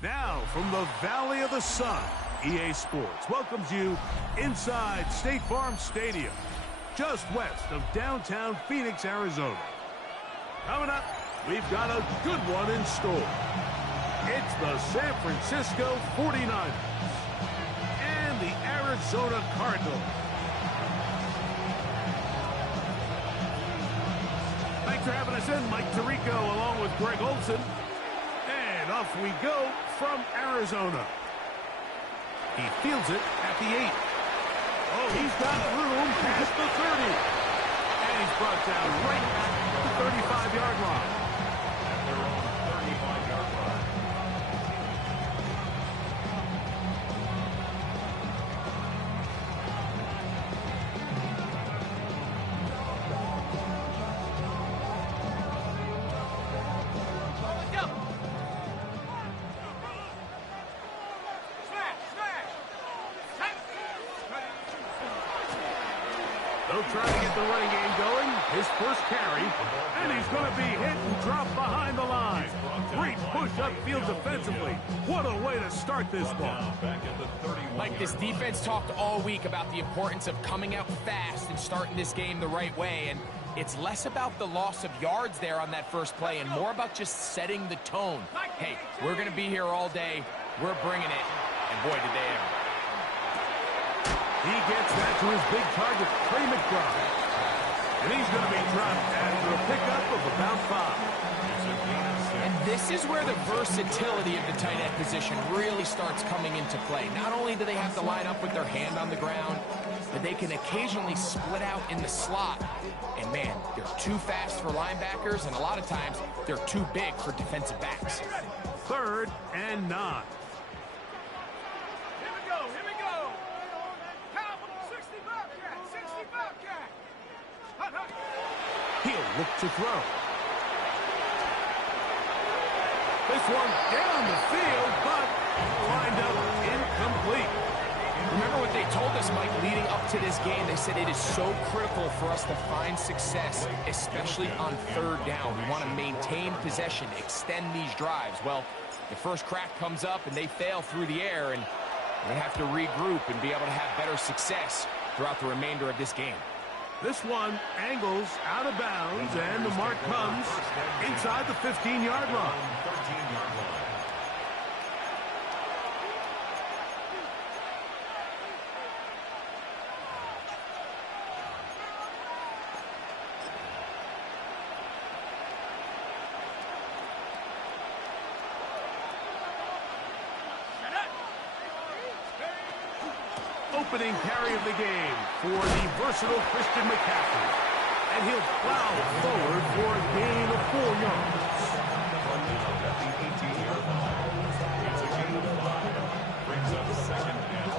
Now, from the Valley of the Sun, EA Sports welcomes you inside State Farm Stadium, just west of downtown Phoenix, Arizona. Coming up, we've got a good one in store. It's the San Francisco 49ers and the Arizona Cardinals. Thanks for having us in, Mike Tirico, along with Greg Olson. And off we go from Arizona. He fields it at the 8. Oh, he's got room past the 30. And he's brought down right at the 35-yard line. At their own 35-yard line. They'll try to get the running game going. His first carry. And he's going to be hit and dropped behind the line. Great push upfield defensively. What a way to start this one. Mike, this defense talked all week about the importance of coming out fast and starting this game the right way. And it's less about the loss of yards there on that first play and more about just setting the tone. Hey, we're going to be here all day. We're bringing it. And boy, did they ever. He gets that to his big target, Trey McBride. And he's going to be dropped after a pickup of about 5. And this is where the versatility of the tight end position really starts coming into play. Not only do they have to line up with their hand on the ground, but they can occasionally split out in the slot. And man, they're too fast for linebackers, and a lot of times they're too big for defensive backs. 3rd and 9. He'll look to throw. This one down the field, but lined up incomplete. Remember what they told us, Mike, leading up to this game? They said it is so critical for us to find success, especially on 3rd down. We want to maintain possession, extend these drives. Well, the first crack comes up and they fail through the air, and we have to regroup and be able to have better success throughout the remainder of this game. This one angles out of bounds, and the mark comes inside the 15-yard line. Opening carry of the game for the versatile Christian McCaffrey. And he'll plow forward for a gain of 4 yards. It's a gain of 5. Brings up 2nd and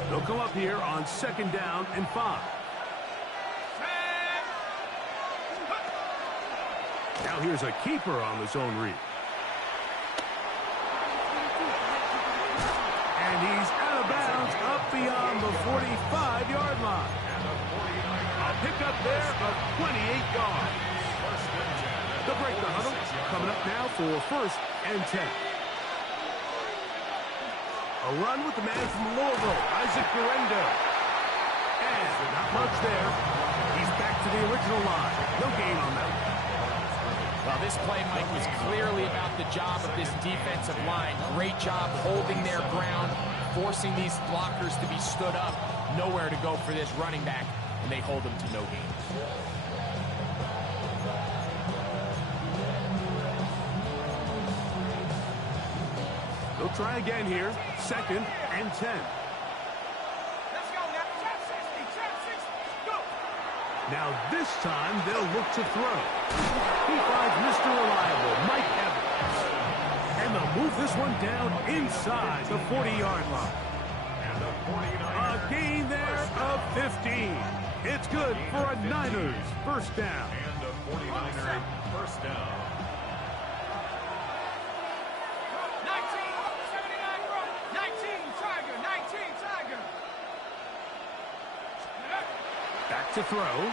5. They'll come up here on 2nd down and 5. Now here's a keeper on the zone read. And he's out of bounds up beyond the 45-yard line. A pickup there of 28 yards. They'll break the huddle. Coming up now for 1st and 10. A run with the man from Louisville, Isaac Guerendo. And not much there. He's back to the original line. No gain on that. Well, this play, Mike, was clearly about the job of this defensive line. Great job holding their ground, forcing these blockers to be stood up. Nowhere to go for this running back, and they hold him to no gain. They'll try again here. 2nd and 10. Now this time they'll look to throw. He finds Mr. Reliable, Mike Evans. And they'll move this one down inside the 40-yard line. A gain there of 15. It's good for a Niners first down. And a 49er first down. 19 Tiger. Back to throw.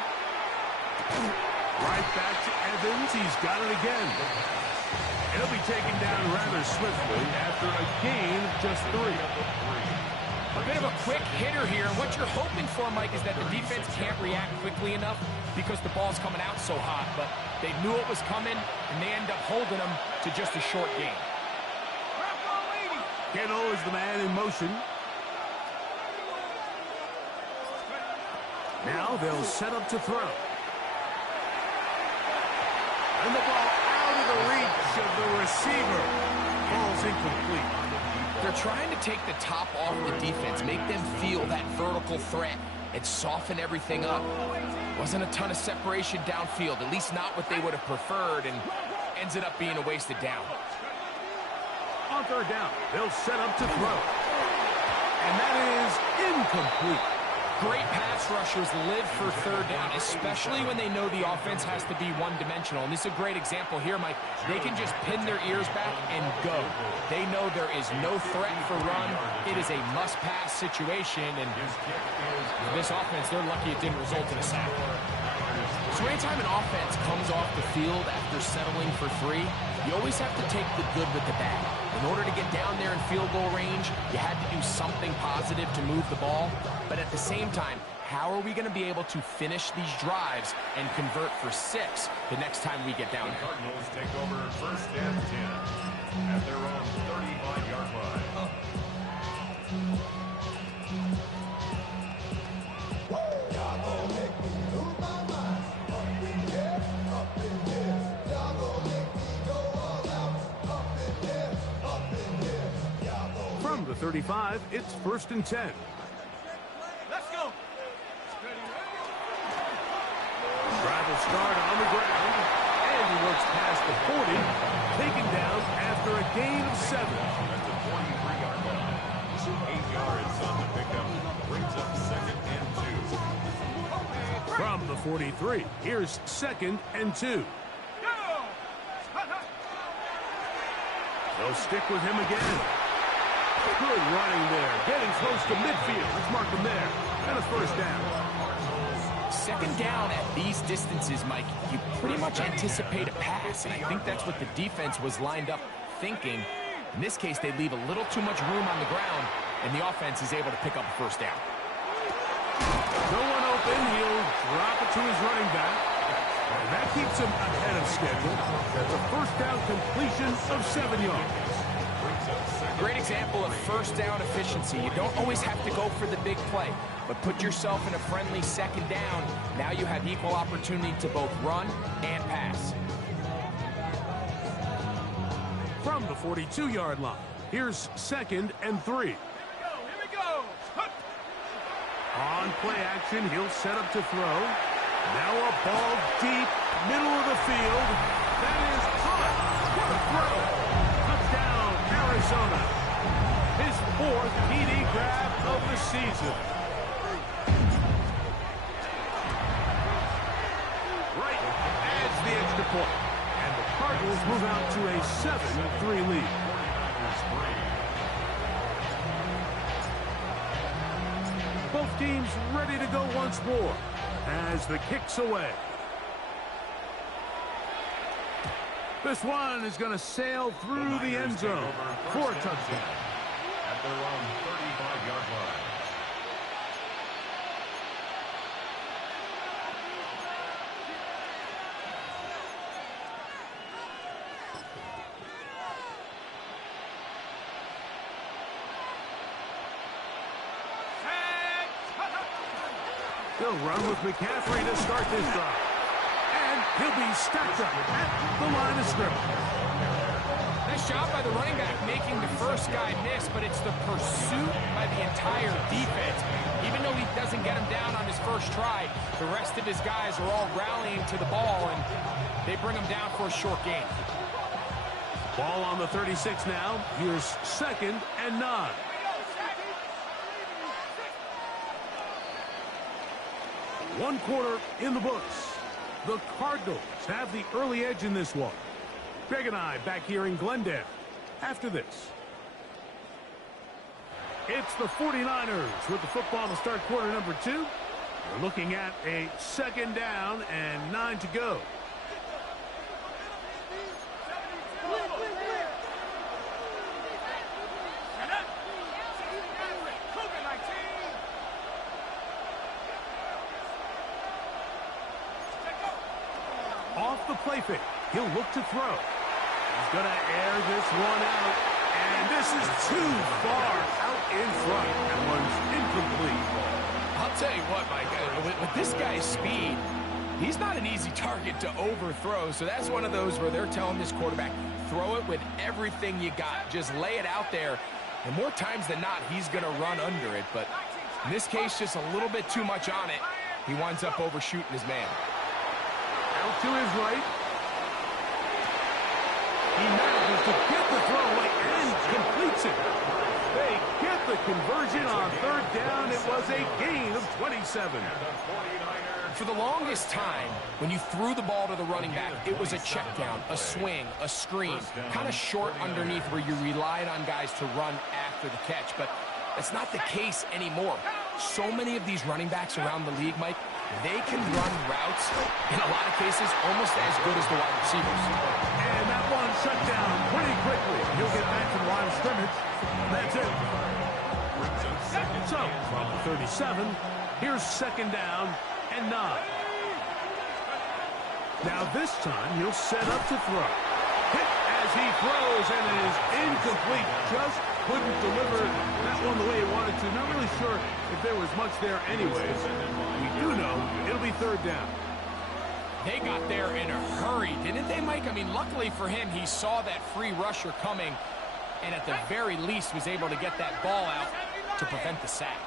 Right back to Evans. He's got it again. He'll be taken down rather swiftly after a gain of just 3. A bit of a quick hitter here, and what you're hoping for, Mike, is that the defense can't react quickly enough because the ball's coming out so hot, but they knew it was coming, and they end up holding them to just a short gain. Kittle is the man in motion. Now they'll set up to throw. And the ball out of the reach of the receiver. Ball's incomplete. They're trying to take the top off the defense, make them feel that vertical threat, and soften everything up. Wasn't a ton of separation downfield, at least not what they would have preferred, and ends it up being a wasted down. On third down, they'll set up to throw. And that is incomplete. Great pass rushers live for third down, especially when they know the offense has to be one-dimensional. And this is a great example here, Mike. They can just pin their ears back and go. They know there is no threat for run. It is a must-pass situation, and this offense, they're lucky it didn't result in a sack. So anytime an offense comes off the field after settling for 3, you always have to take the good with the bad. In order to get down there in field goal range, you had to do something positive to move the ball. But at the same time, how are we going to be able to finish these drives and convert for 6 the next time we get down there? Cardinals take over first and 10 at their own 35-yard line. From the 35, it's first and 10. Let's go. Drive will start on the ground, and he works past the 40, taken down after a gain of 7. At the 43-yard line. 8 yards on the pickup. Brings up second and 2. From the 43, here's second and 2. They'll stick with him again. Good running there, getting close to midfield. Let's mark him there. And a first down. Second down at these distances, Mike, you pretty much anticipate a pass, and I think that's what the defense was lined up thinking. In this case, they leave a little too much room on the ground, and the offense is able to pick up a first down. No one open. He'll drop it to his running back. And that keeps him ahead of schedule. That's a first down completion of 7 yards. Great example of first down efficiency. You don't always have to go for the big play, but put yourself in a friendly second down. Now you have equal opportunity to both run and pass. From the 42-yard line, here's second and 3. Here we go. On play action, he'll set up to throw. Now a ball deep, middle of the field. That is caught. What a throw. Touchdown, Arizona. His 4th TD grab of the season. Right adds the extra point. And the Cardinals move out to a 7-3 lead. Both teams ready to go once more as the kick's away. This one is going to sail through the end zone for a touchdown. At their own 35-yard line. They'll run with McCaffrey to start this drive. And he'll be stacked up at the line of scrimmage. Nice job by the running back making the first guy miss, but it's the pursuit by the entire defense. Even though he doesn't get him down on his first try, the rest of his guys are all rallying to the ball, and they bring him down for a short gain. Ball on the 36 now. Here's second and 9. One quarter in the books. The Cardinals have the early edge in this one. Greg and I back here in Glendale after this. It's the 49ers with the football to start quarter number 2. We're looking at a 2nd down and 9 to go. Off the play fake, he'll look to throw. He's going to air this one out, and this is too far out in front. That one's incomplete. I'll tell you what, Mike, with this guy's speed, he's not an easy target to overthrow, so that's one of those where they're telling this quarterback, throw it with everything you got. Just lay it out there, and more times than not, he's going to run under it, but in this case, just a little bit too much on it. He winds up overshooting his man. Out to his right. He manages to get the throw away and completes it. They get the conversion on 3rd down. It was a gain of 27. For the longest time, when you threw the ball to the running back, it was a check down, a swing, a screen, kind of short underneath where you relied on guys to run after the catch. But that's not the case anymore. So many of these running backs around the league, Mike, they can run routes, in a lot of cases, almost as good as the wide receivers. And that one shut down pretty quickly. He'll get back to the line of scrimmage. That's it. So, from the 37, here's 2nd down and 9. Now this time, he'll set up to throw. Hit as he throws, and it is incomplete. Just couldn't deliver that one the way he wanted to. Not really sure if there was much there anyways. We do know it'll be 3rd down. They got there in a hurry, didn't they, Mike? I mean, luckily for him, he saw that free rusher coming, and at the very least was able to get that ball out to prevent the sack.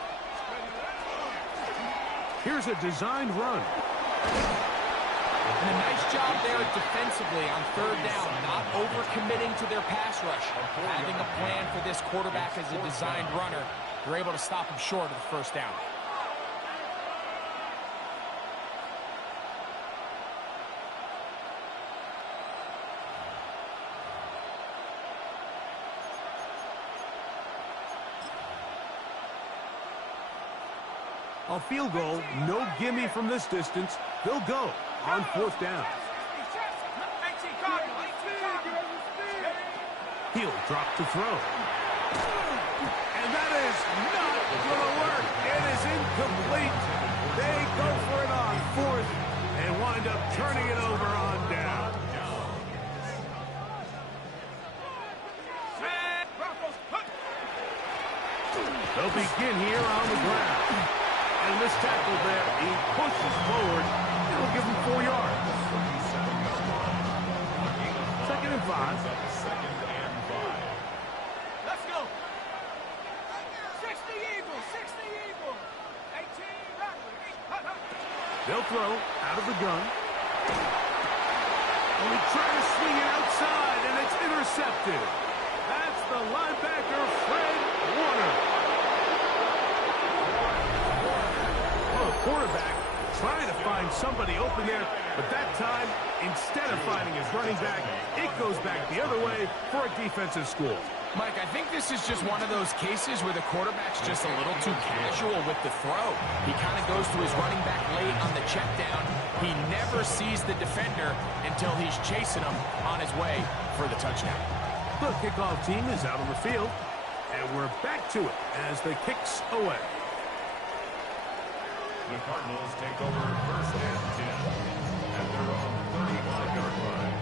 Here's a designed run. And a nice job there defensively on 3rd down, not overcommitting to their pass rush. Having a plan for this quarterback as a designed runner, they're able to stop him short of the 1st down. A field goal, no gimme from this distance. They'll go on 4th down. He'll drop to throw. And that is not going to work. It is incomplete. They go for it on 4th and wind up turning it over on down. They'll begin here on the ground. And this tackle there, he pushes forward. It'll give him 4 yards. 2nd and 5. Let's go. 60 Eagles, 60 Eagles. 18 Rattler. They'll throw out of the gun. And we try to swing it outside, and it's intercepted. That's the linebacker, Fred Warner. Quarterback trying to find somebody open there, but that time, instead of finding his running back, it goes back the other way for a defensive score. Mike, I think this is just one of those cases where the quarterback's just a little too casual with the throw. He kind of goes to his running back late on the check down. He never sees the defender until he's chasing him on his way for the touchdown. The kickoff team is out on the field, and we're back to it as the kicks away. The Cardinals take over 1st and 10 at their own 35-yard line.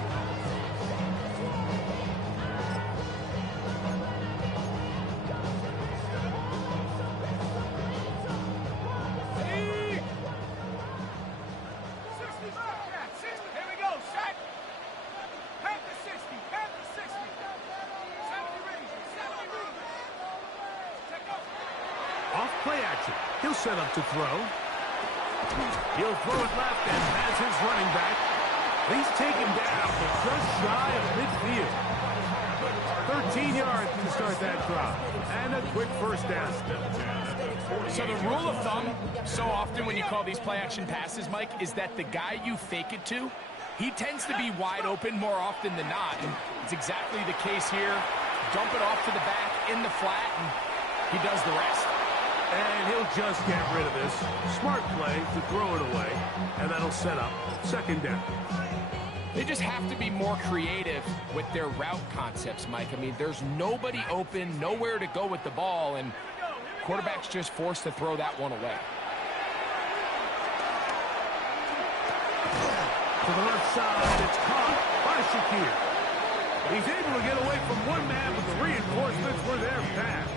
Here we go, set. Pass the 60, pass the 60. 70 range, 70 range. Check up. Off play action. He'll set up to throw. He'll throw it left and has his running back. He's taken down just shy of midfield. 13 yards to start that drive. And a quick 1st down. So the rule of thumb, so often when you call these play-action passes, Mike, is that the guy you fake it to, he tends to be wide open more often than not. And it's exactly the case here. Dump it off to the back in the flat, and he does the rest. And he'll just get rid of this. Smart play to throw it away. And that'll set up second down. They just have to be more creative with their route concepts, Mike. I mean, there's nobody open, nowhere to go with the ball, and quarterback's just forced to throw that one away. To the left side, it's caught by Shakir. He's able to get away from one man, but the reinforcements were there fast.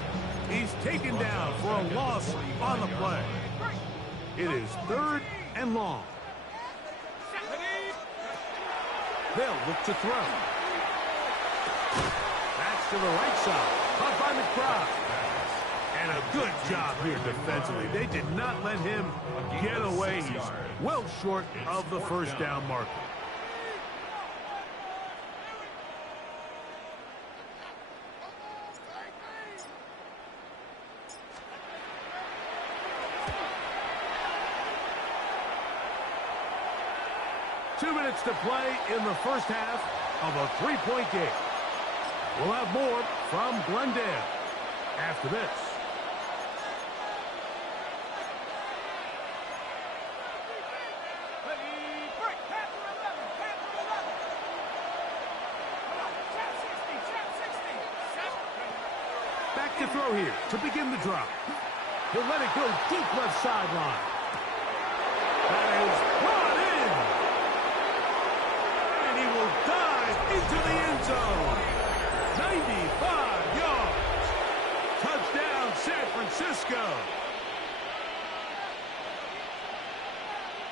He's taken down for a loss on the play. It is 3rd and long. They'll look to throw. That's to the right side. Caught by McBride. And a good job here defensively. They did not let him get away. He's well short of the first down marker. Minutes to play in the first half of a 3-point game. We'll have more from Glendale after this. Back to throw here to begin the drive. He'll let it go deep left sideline. That is brought in. Dive into the end zone. 95 yards. Touchdown, San Francisco.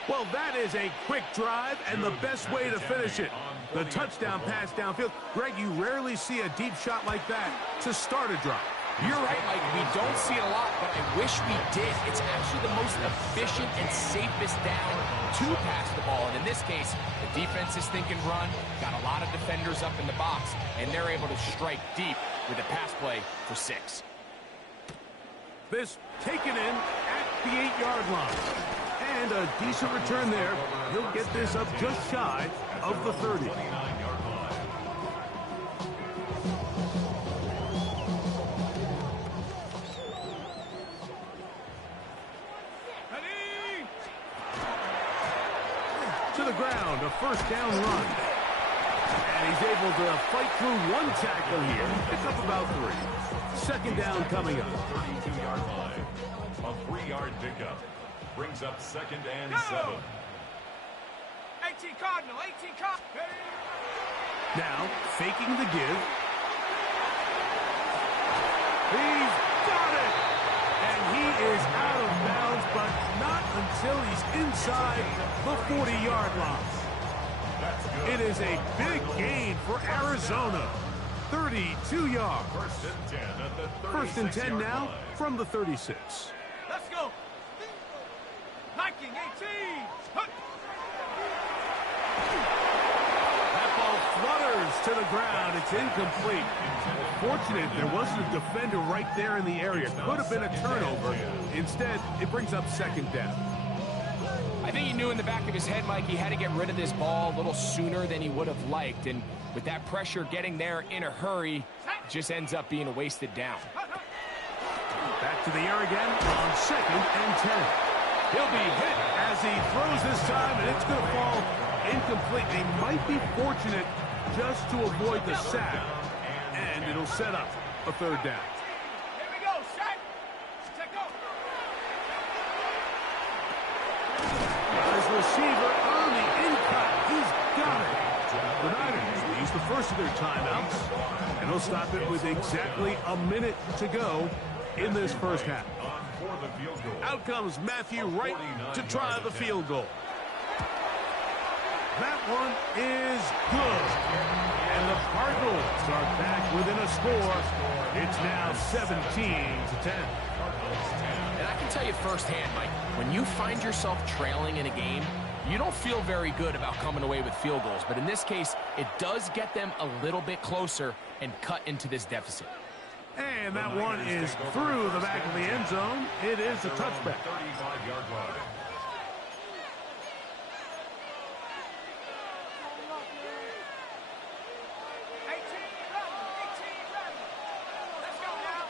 Well, that is a quick drive and the best way to finish it. The touchdown pass downfield. Greg, you rarely see a deep shot like that to start a drive. You're right, Mike. We don't see it a lot, but I wish we did. It's actually the most efficient and safest down to pass the ball. And in this case, the defense is thinking run, got a lot of defenders up in the box, and they're able to strike deep with a pass play for 6. This taken in at the 8-yard line. And a decent return there. He'll get this up just shy of the 30. To the ground, a first down run. And he's able to fight through one tackle here. Pick up about 3. Second down coming up. 32-yard line. A 3-yard pickup. Brings up 2nd and 7. 18 Cardinal, 18 Cardinal. Now, faking the give. He's got it! And he is out of bounds, but not until he's inside the 40-yard line. It is a big gain for Arizona. 32 yards. First and 10 now from the 36. Let's go. Hiking 18. That ball flutters to the ground. It's incomplete. Fortunate there wasn't a defender right there in the area. Could have been a turnover. Instead, it brings up second down. I think he knew in the back of his head, Mike, he had to get rid of this ball a little sooner than he would have liked. And with that pressure getting there in a hurry, it just ends up being a wasted down. Back to the air again on 2nd and 10. He'll be hit as he throws this time, and it's going to fall incomplete. They might be fortunate just to avoid the sack, and it'll set up a 3rd down. Here we go, set. Take off. His receiver on the in-cut. He's got it. The Niners use the first of their timeouts, and he'll stop it with exactly a minute to go in this first half. Out comes Matthew Wright to try the field goal. That one is good. And the Cardinals are back within a score. It's now 17-10. And I can tell you firsthand, Mike, when you find yourself trailing in a game, you don't feel very good about coming away with field goals. But in this case, it does get them a little bit closer and cut into this deficit. And that one is through the back of the end zone. It is a touchback. 35-yard line. Let's go now.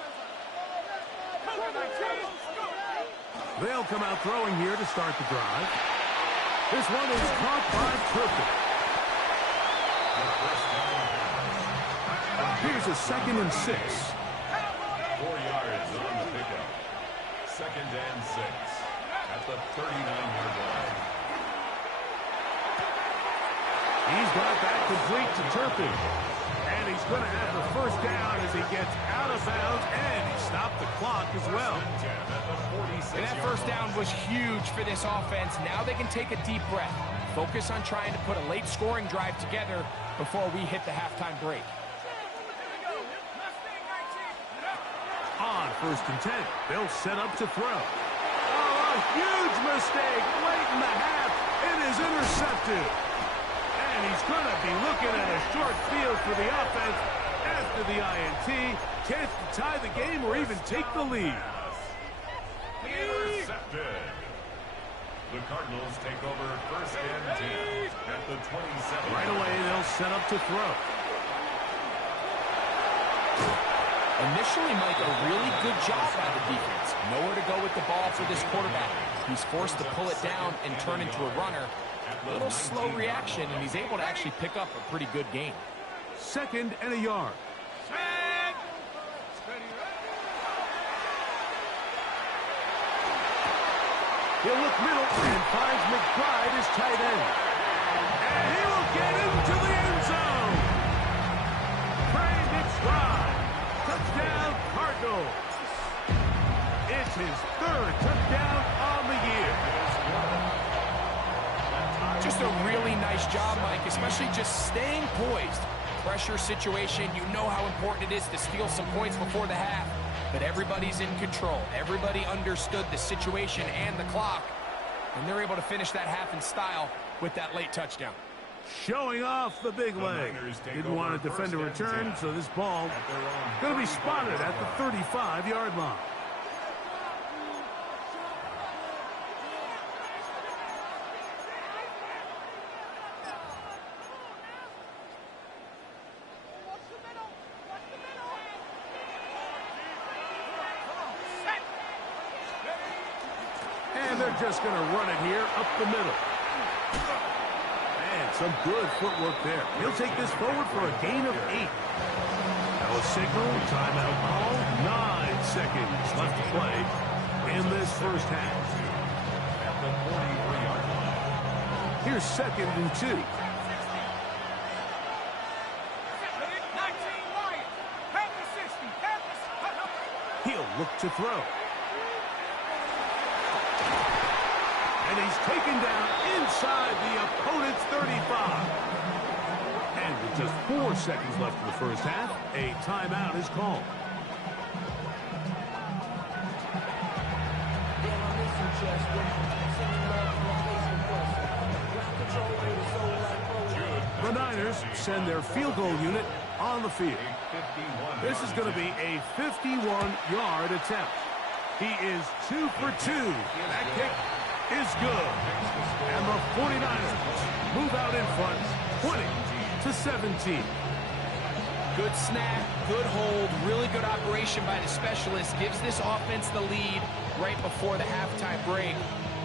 They'll come out throwing here to start the drive. This one is caught by Turpin. Here's a 2nd and 6. 4 yards on the pickup. 2nd and 6 at the 39-yard line. He's got that complete to Turpin. And he's going to have the first down as he gets out of bounds, and he stopped the clock as well. And that first down was huge for this offense. Now they can take a deep breath. Focus on trying to put a late scoring drive together before we hit the halftime break. On 1st and 10, they'll set up to throw. Oh, a huge mistake late in the half. It is intercepted. And he's going to be looking at a short field for the offense after the INT. Chance to tie the game or even take the lead. Intercepted. The Cardinals take over 1st and 10 at the 27. Right away, they'll set up to throw. Initially, Mike, a really good job by the defense. Nowhere to go with the ball for this quarterback. He's forced to pull it down and turn into a runner. A little slow reaction, and he's able to actually pick up a pretty good gain. 2nd and a yard. He'll look middle and finds McBride as tight end. And he will get into the end zone. Craig McBride. Touchdown, Cardinals. It's his 3rd touchdown on the year. Just a really nice job, Mike, especially just staying poised. Pressure situation, you know how important it is to steal some points before the half. But everybody's in control. Everybody understood the situation and the clock. And they're able to finish that half in style with that late touchdown. Showing off the big leg. Didn't want to defend a return, so this ball going to be spotted at the 35-yard line. And they're just going to run it here up the middle. And some good footwork there. He'll take this forward for a gain of 8. Now a signal, timeout call. 9 seconds left to play in this first half. At the 43-yard line. Here's 2nd and 2. He'll look to throw. And he's taken down inside the opponent's 35. And with just 4 seconds left in the first half, a timeout is called. The Niners send their field goal unit on the field. This is going to be a 51-yard attempt. He is 2 for 2. That kick is good. And the 49ers move out in front, 20-17. Good snap, good hold, really good operation by the specialist. Gives this offense the lead right before the halftime break.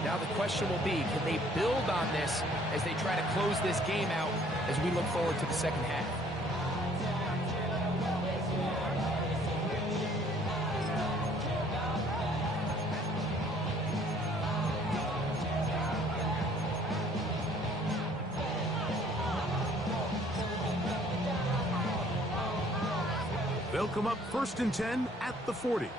Now the question will be, can they build on this as they try to close this game out as we look forward to the second half? They'll come up 1st and 10 at the 40.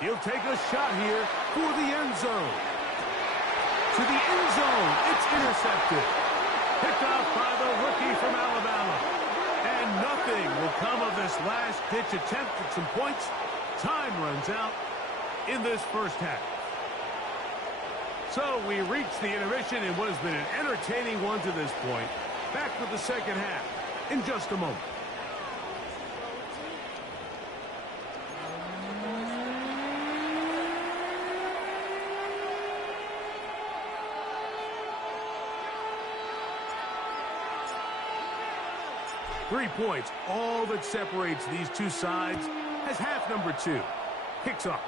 He'll take a shot here for the end zone. To the end zone, it's intercepted. Picked off by the rookie from Alabama. And nothing will come of this last-ditch attempt at some points. Time runs out in this first half. So we reach the intermission in what has been an entertaining one to this point. Back with the second half in just a moment. 3 points, all that separates these two sides, as half number 2 kicks off.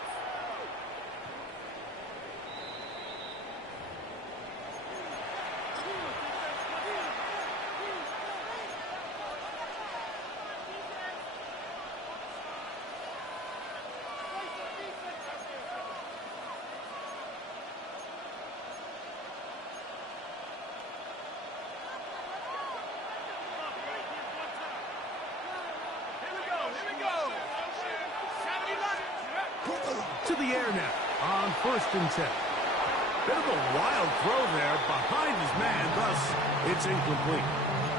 To the air now on 1st and 10. Bit of a wild throw there behind his man, thus it's incomplete.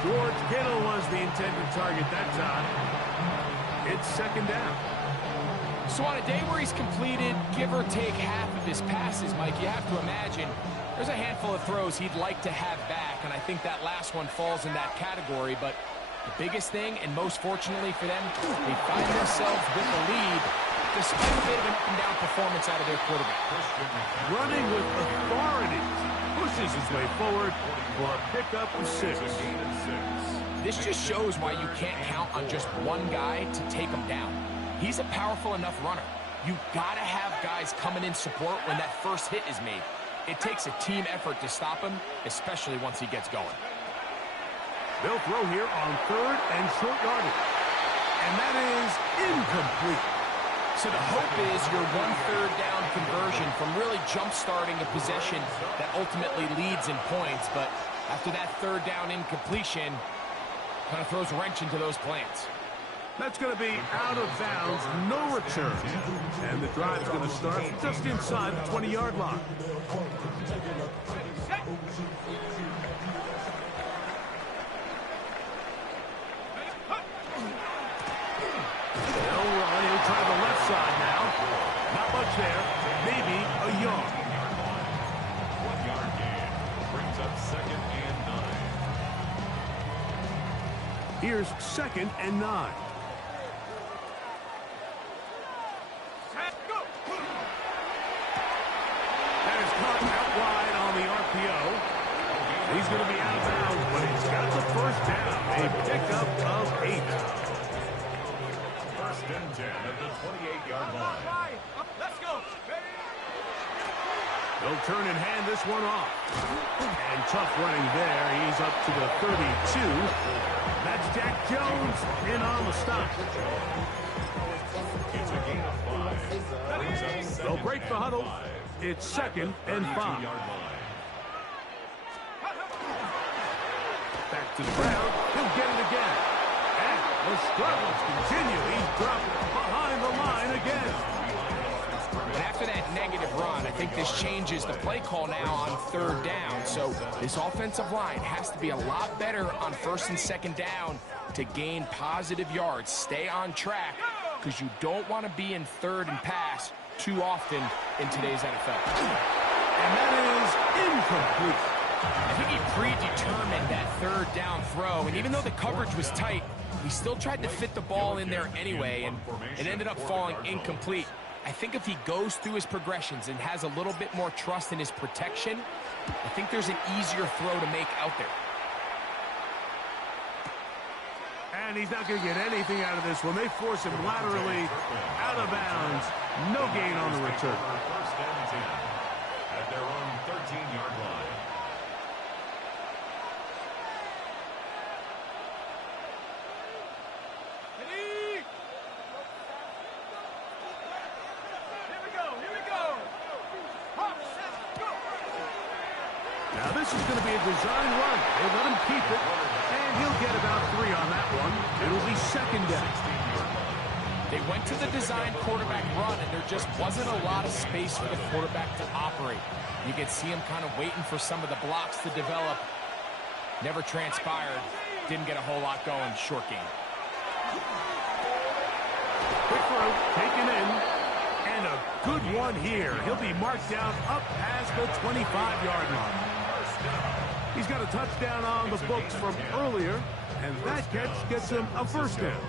George Kittle was the intended target that time. It's 2nd down. So on a day where he's completed, give or take half of his passes, Mike, you have to imagine there's a handful of throws he'd like to have back, and I think that last one falls in that category. But the biggest thing, and most fortunately for them, they find themselves with the lead despite a bit of an up-and-down performance out of their quarterback. Running with authority, pushes his way forward for a pickup of 6. This just shows why you can't count on just one guy to take him down. He's a powerful enough runner. You've got to have guys coming in support when that first hit is made. It takes a team effort to stop him, especially once he gets going. They'll throw here on 3rd and short yardage. And that is incomplete. So the hope is your 1/3 down conversion from really jump-starting a possession that ultimately leads in points. But after that 3rd down incompletion, kind of throws a wrench into those plans. That's going to be out of bounds, no return. And the drive's going to start just inside the 20-yard line. They'll run. He'll try the left side now. Not much there. Maybe a yard. 1-yard gain brings up 2nd and 9. Here's 2nd and 9. That is caught out wide on the RPO. He's going to be out of bounds, but he's got the 1st down. A pickup of 8. 1st and 10 at the 28-yard line. Let's go. They'll turn and hand this one off. And tough running there. He's up to the 32. That's Jack Jones in on the stop. It's a gain of 5. Brings up 2nd They'll break the huddle. It's 2nd and 5. Back to the ground. He'll get it again. And the struggles continue. He's dropped behind the line again. And after that negative run, I think this changes the play call now on 3rd down. So this offensive line has to be a lot better on 1st and 2nd down to gain positive yards. Stay on track because you don't want to be in 3rd and pass too often in today's NFL. And that is incomplete. I think he predetermined that 3rd down throw, and even though the coverage was tight, he still tried to fit the ball in there anyway, and it ended up falling incomplete. I think if he goes through his progressions and has a little bit more trust in his protection, I think there's an easier throw to make out there. And he's not going to get anything out of this one. They force him laterally out of bounds. No gain on the return. 1st and 10 at their own 13-yard line. Now this is going to be a design run. They let him keep it, and he'll get about 3 on that one. It'll be 2nd down. They went to the design quarterback run, and there just wasn't a lot of space for the quarterback to operate. You could see him kind of waiting for some of the blocks to develop. Never transpired. Didn't get a whole lot going. Short game. Quick throw, taken in, and a good one here. He'll be marked down up past the 25-yard line. He's got a touchdown on the books from earlier, and that catch gets him a 1st down.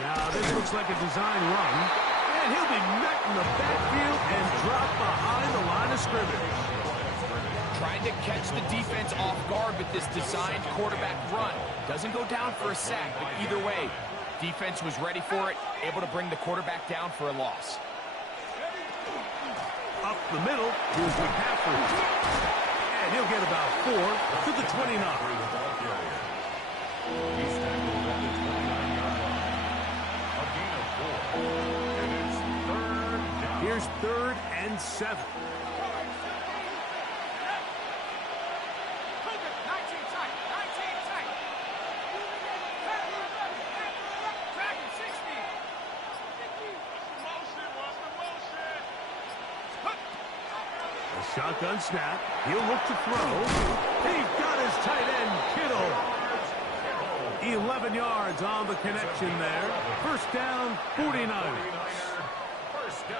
Now, this looks like a design run, And he'll be met in the backfield and dropped behind the line of scrimmage. Trying to catch the defense off guard with this designed quarterback run. Doesn't go down for a sack, but either way, defense was ready for it, able to bring the quarterback down for a loss. Up the middle, here's McCaffrey. And he'll get about 4 to the 29. He's tackled at the 29-yard line. A gain of 4. And it's third down. Here's 3rd and 7. Shotgun snap. He'll look to throw. He's got his tight end, Kittle. 11 yards on the connection there. First down, 49ers.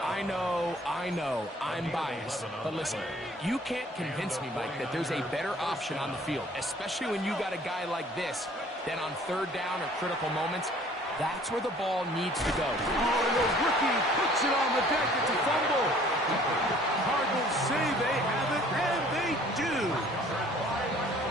I know, I'm biased. But listen, you can't convince me, Mike, that there's a better option on the field, especially when you got a guy like this, that on 3rd down or critical moments, that's where the ball needs to go. Oh, and the rookie puts it on the deck. It's a fumble. Cardinals say they have it, and they do.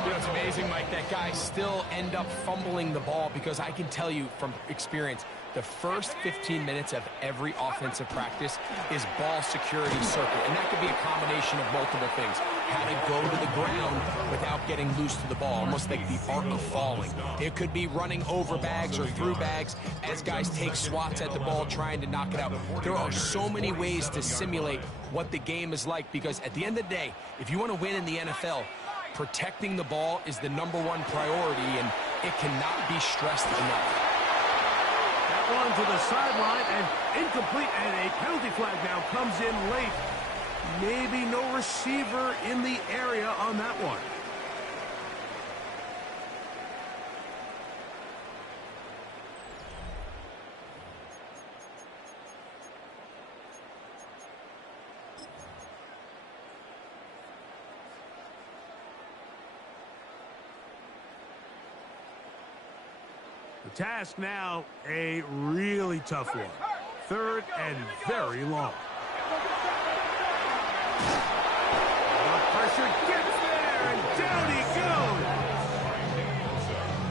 You know, it's amazing, Mike, that guys still end up fumbling the ball because I can tell you from experience, the first 15 minutes of every offensive practice is ball security circuit, and that could be a combination of multiple things. How to go to the ground without getting loose to the ball, almost like the art of falling. It could be running over bags or through bags as guys take swats at the ball trying to knock it out. There are so many ways to simulate what the game is like because at the end of the day, if you want to win in the NFL, protecting the ball is the #1 priority, and it cannot be stressed enough. That one to the sideline and incomplete, and a penalty flag now comes in late. Maybe no receiver in the area on that one. The task now, a really tough one. 3rd and very long. The pressure gets there, and down he goes.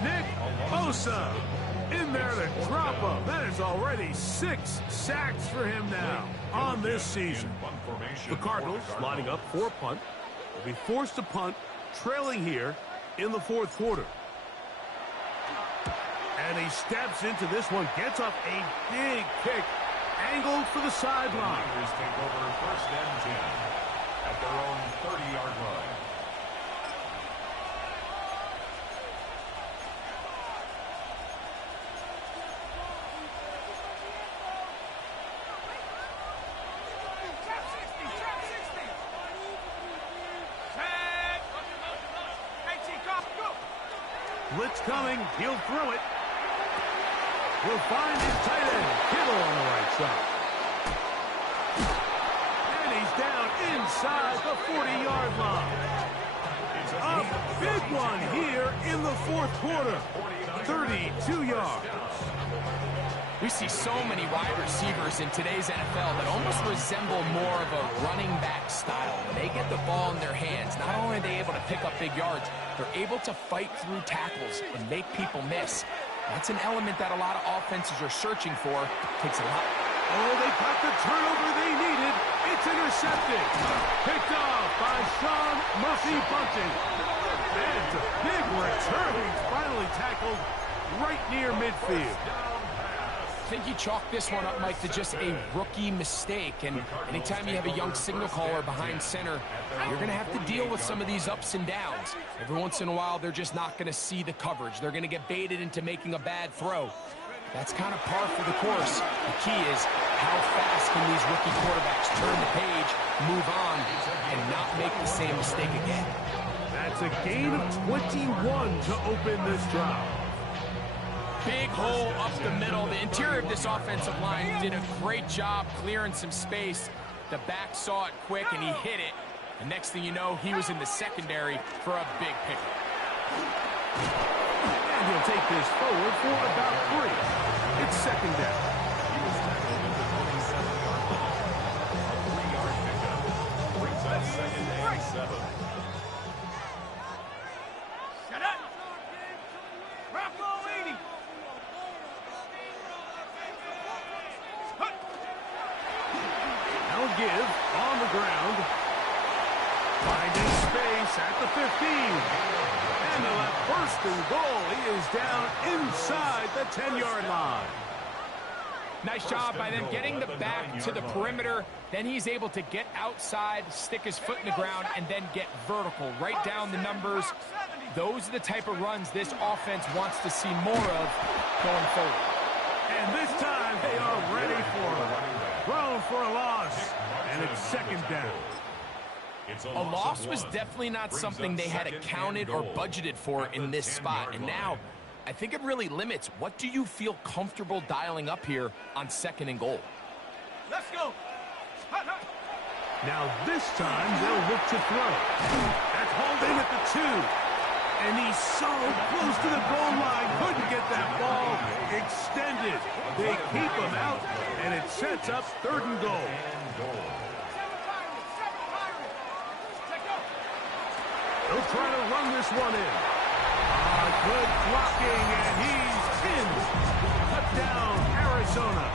Nick Bosa in there to drop him. That is already 6 sacks for him now on this season. The Cardinals lining up for a punt. Will be forced to punt, trailing here in the 4th quarter. And he steps into this one, gets up a big kick, angled for the sideline. Niners take over 1st and 10 at their own 30-yard line. Blitz coming, he'll throw it. Will find his tight end, Kittle on the right side. And he's down inside the 40-yard line. A big one here in the 4th quarter. 32 yards. We see so many wide receivers in today's NFL that almost resemble more of a running back style. When they get the ball in their hands, not only are they able to pick up big yards, they're able to fight through tackles and make people miss. That's an element that a lot of offenses are searching for. Takes a lot. Oh, they got the turnover they needed. It's intercepted. Picked off by Sean Murphy-Bunting. And it's a big return. He's finally tackled right near midfield. I think you chalk this one up, Mike, to just a rookie mistake. And anytime you have a young signal caller behind center, you're going to have to deal with some of these ups and downs. Every once in a while, they're just not going to see the coverage. They're going to get baited into making a bad throw. That's kind of par for the course. The key is how fast can these rookie quarterbacks turn the page, move on, and not make the same mistake again. That's a gain of 21 to open this drive. Big hole up the middle. The interior of this offensive line did a great job clearing some space. The back saw it quick, and he hit it. The next thing you know, he was in the secondary for a big pickup. And he'll take this forward for about 3. It's 2nd down. He was tackled at the 27. give on the ground. Finding space at the 15. And they'll have first and goal. He is down inside the 10-yard line. Nice job by them getting the back to the perimeter. Then he's able to get outside, stick his foot in the ground, and then get vertical. Right down the numbers. Those are the type of runs this offense wants to see more of going forward. And this time they are ready for it. Thrown for a loss. And it's second down. A loss was definitely not something they had accounted or budgeted for in this spot. And now, I think it really limits what do you feel comfortable dialing up here on second and goal. Let's go. Now this time they'll look to throw. That's hauled in at the 2. And he's so close to the goal line. Couldn't get that ball extended. They keep him out, and it sets up third and goal. They'll try to run this one in. Good blocking, and he's pinned. Touchdown, Arizona.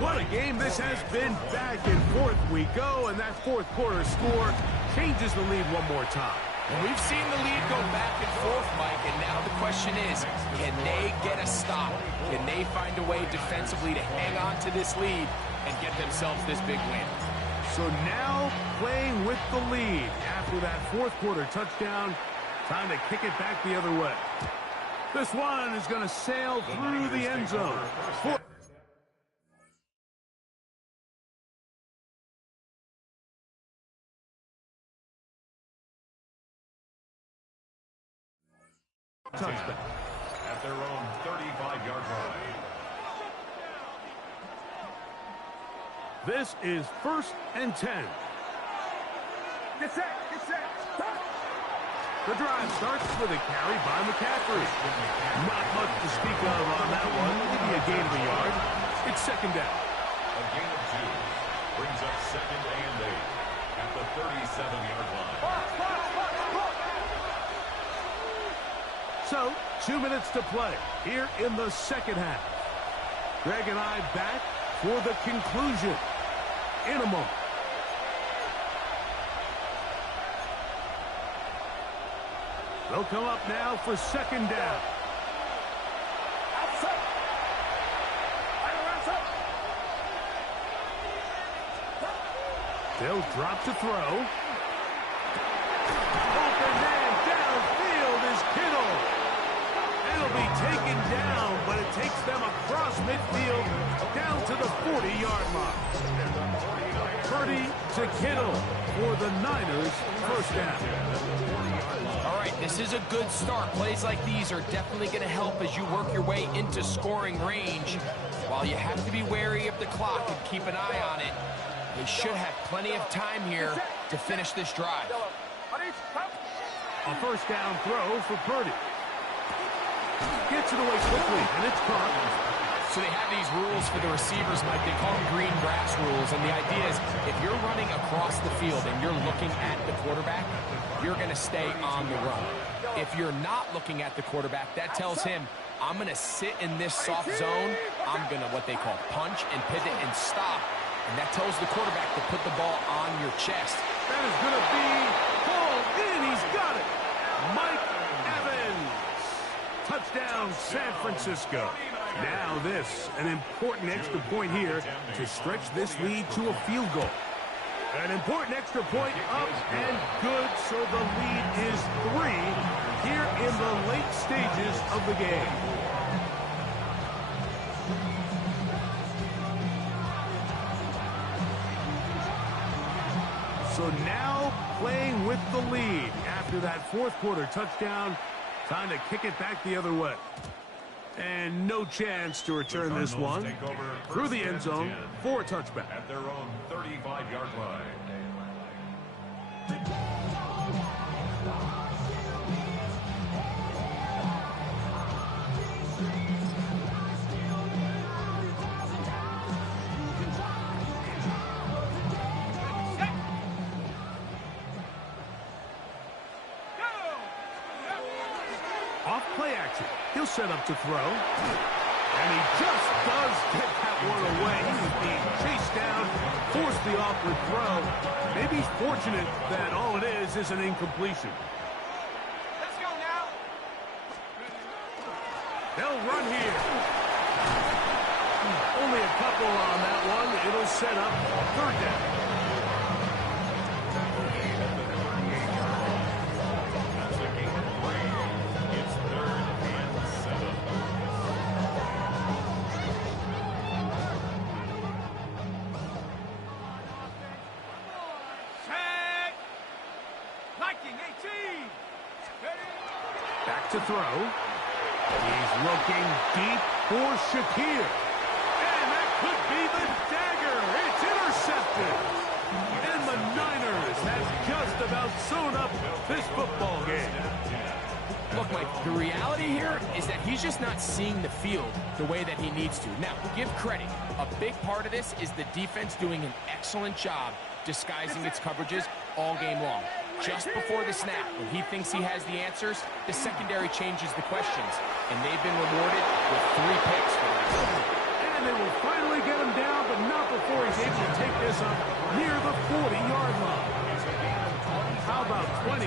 What a game this has been. Back and forth we go, and that fourth quarter score changes the lead one more time. We've seen the lead go back and forth, Mike, and now the question is, can they get a stop? Can they find a way defensively to hang on to this lead and get themselves this big win? So now playing with the lead after that fourth quarter touchdown, time to kick it back the other way. This one is going to sail through the end zone. Touchdown. At their own 35-yard line. This is 1st and 10. Get set. Get set. The drive starts with a carry by McCaffrey. Not much to speak of on that one. Maybe a gain of a yard. It's second down. A gain of 2 brings up second and 8 at the 37-yard line. So, 2 minutes to play here in the second half. Greg and I back for the conclusion in a moment. They'll come up now for second down. They'll drop to throw. Open man downfield is Kittle. It'll be taken down, but it takes them across midfield down to the 40-yard line. Purdy to Kittle for the Niners, first down. All right, this is a good start. Plays like these are definitely going to help as you work your way into scoring range. While you have to be wary of the clock and keep an eye on it, they should have plenty of time here to finish this drive. A first down throw for Purdy. Gets it away quickly, and it's caught. So they have these rules for the receivers, Mike. They call them green grass rules, and the idea is if you're running across the field and you're looking at the quarterback, you're going to stay on the run. If you're not looking at the quarterback, that tells him, I'm going to sit in this soft zone. I'm going to, what they call, punch and pivot and stop. And that tells the quarterback to put the ball on your chest. That is going to be pulled in. He's got it. Mike Evans. Touchdown, San Francisco. Now this, an important extra point here to stretch this lead to a field goal. An important extra point up and good, so the lead is 3 here in the late stages of the game. So now playing with the lead after that fourth quarter touchdown, time to kick it back the other way. And no chance to return this one through the end zone for a touchback. At their own 35-yard line. Off play action. He'll set up to throw. And he just does get that one away. He was being chased down, forced the awkward throw. Maybe he's fortunate that all it is an incompletion. Let's go now. They'll run here. Only a couple on that one. It'll set up third down. That's a gain of 3. It's 3rd and 7. Set. Liking 18. Back to throw. He's looking deep for Shakir. And that could be the dagger. It's intercepted. And the Niners have just about sewn up this football game. Look, Mike, the reality here is that he's just not seeing the field the way that he needs to. Now, give credit. A big part of this is the defense doing an excellent job disguising its coverages all game long. Just before the snap, when he thinks he has the answers, the secondary changes the questions. And they've been rewarded with 3 picks for that. And they will finally get him down, but not before he's able to take this up near the 40-yard line. How about 25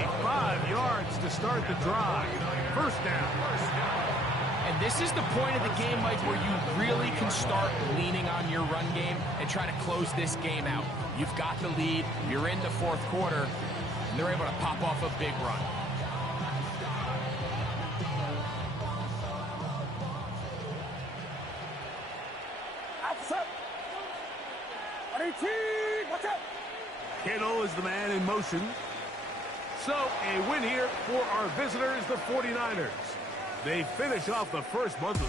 yards to start the drive? First down. And this is the point of the game, Mike, where you really can start leaning on your run game and try to close this game out. You've got the lead. You're in the 4th quarter. And they're able to pop off a big run. Kittle is the man in motion. So, a win here for our visitors, the 49ers. They finish off the first month of